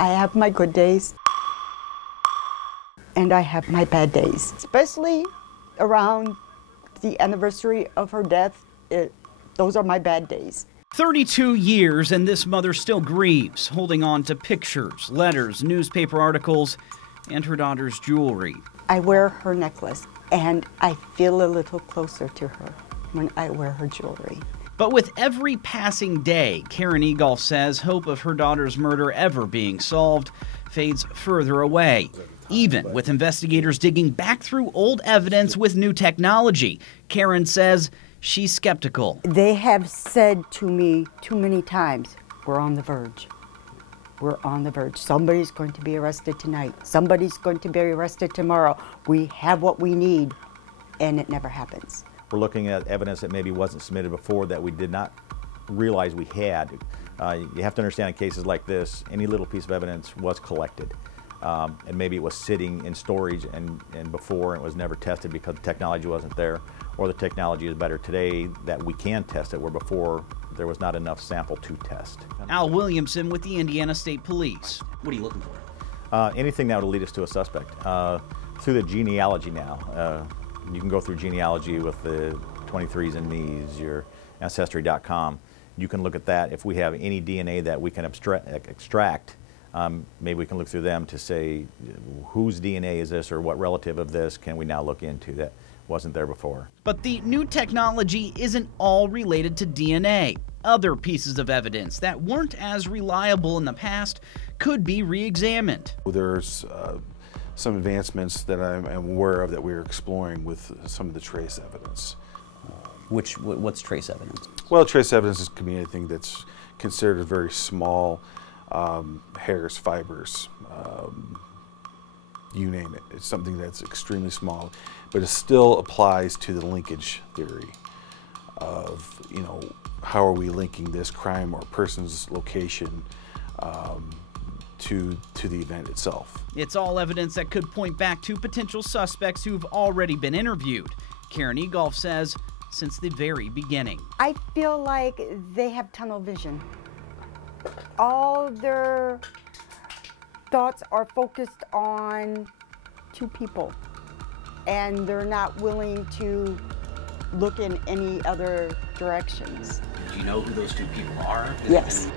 I have my good days and I have my bad days, especially around the anniversary of her death. Those are my bad days. 32 years and this mother still grieves, holding on to pictures, letters, newspaper articles, and her daughter's jewelry. I wear her necklace and I feel a little closer to her when I wear her jewelry. But with every passing day, Karen Egolf says hope of her daughter's murder ever being solved fades further away. Even with investigators digging back through old evidence with new technology, Karen says she's skeptical. They have said to me too many times, we're on the verge. We're on the verge. Somebody's going to be arrested tonight. Somebody's going to be arrested tomorrow. We have what we need, and it never happens. We're looking at evidence that maybe wasn't submitted before that we did not realize we had. You have to understand in cases like this, any little piece of evidence was collected. And maybe it was sitting in storage and before it was never tested because the technology wasn't there, or the technology is better today that we can test it, where before there was not enough sample to test. Al Williamson with the Indiana State Police. What are you looking for? Anything that would lead us to a suspect. Through the genealogy now, you can go through genealogy with the 23andMe's, your Ancestry.com. You can look at that. If we have any DNA that we can extract, maybe we can look through them to say whose DNA is this or what relative of this can we now look into that wasn't there before. But the new technology isn't all related to DNA. Other pieces of evidence that weren't as reliable in the past could be re-examined. There's some advancements that I'm aware of that we're exploring with some of the trace evidence. What's trace evidence? Well, trace evidence could be anything that's considered a very small hairs, fibers, you name it. It's something that's extremely small, but it still applies to the linkage theory of, how are we linking this crime or person's location to the event itself. It's all evidence that could point back to potential suspects who've already been interviewed. Karen Egolf says since the very beginning. I feel like they have tunnel vision. All their thoughts are focused on two people, and they're not willing to look in any other directions. Do you know who those two people are? Yes.